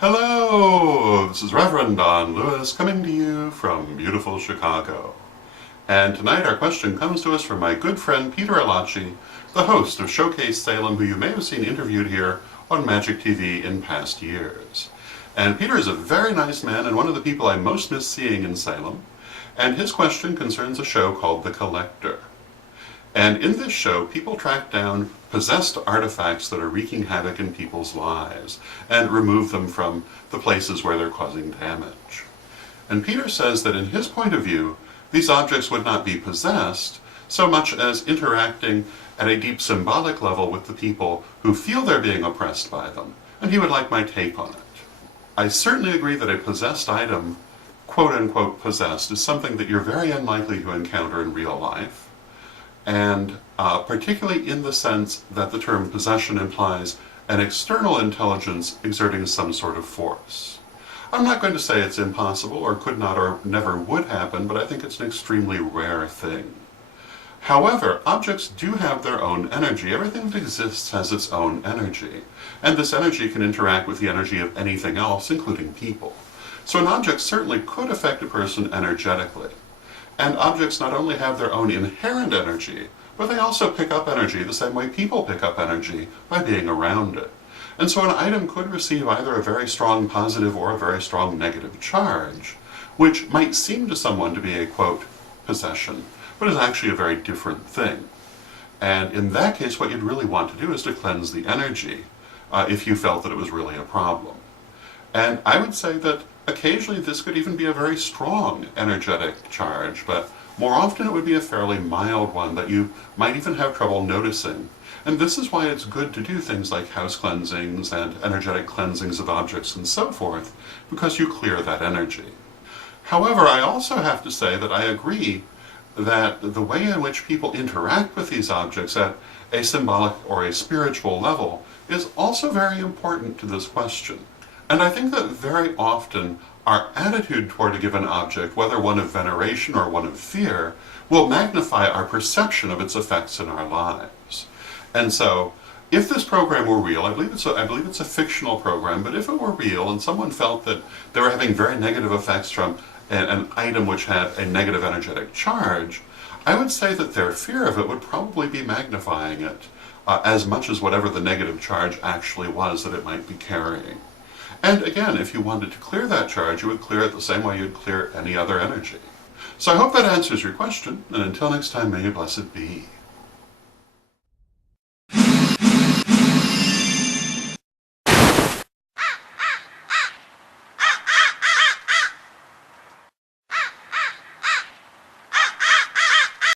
Hello! This is Reverend Don Lewis coming to you from beautiful Chicago. And tonight our question comes to us from my good friend Peter Alachi, the host of Showcase Salem, who you may have seen interviewed here on MagickTV in past years. And Peter is a very nice man and one of the people I most miss seeing in Salem. And his question concerns a show called The Collector. And in this show, people track down possessed artifacts that are wreaking havoc in people's lives and remove them from the places where they're causing damage. And Peter says that in his point of view, these objects would not be possessed so much as interacting at a deep symbolic level with the people who feel they're being oppressed by them. And he would like my take on it. I certainly agree that a possessed item, quote-unquote possessed, is something that you're very unlikely to encounter in real life. And particularly in the sense that the term possession implies an external intelligence exerting some sort of force. I'm not going to say it's impossible or could not or never would happen, but I think it's an extremely rare thing. However, objects do have their own energy. Everything that exists has its own energy, and this energy can interact with the energy of anything else, including people. So an object certainly could affect a person energetically. And objects not only have their own inherent energy, but they also pick up energy the same way people pick up energy by being around it. And so an item could receive either a very strong positive or a very strong negative charge, which might seem to someone to be a, quote, possession, but is actually a very different thing. And in that case, what you'd really want to do is to cleanse the energy if you felt that it was really a problem. And I would say that occasionally this could even be a very strong energetic charge, but more often it would be a fairly mild one that you might even have trouble noticing. And this is why it's good to do things like house cleansings and energetic cleansings of objects and so forth, because you clear that energy. However, I also have to say that I agree that the way in which people interact with these objects at a symbolic or a spiritual level is also very important to this question. And I think that very often our attitude toward a given object, whether one of veneration or one of fear, will magnify our perception of its effects in our lives. And so, if this program were real, I believe it's a fictional program, but if it were real and someone felt that they were having very negative effects from an item which had a negative energetic charge, I would say that their fear of it would probably be magnifying it as much as whatever the negative charge actually was that it might be carrying. And again, if you wanted to clear that charge, you would clear it the same way you'd clear any other energy. So I hope that answers your question, and until next time, may you blessed be.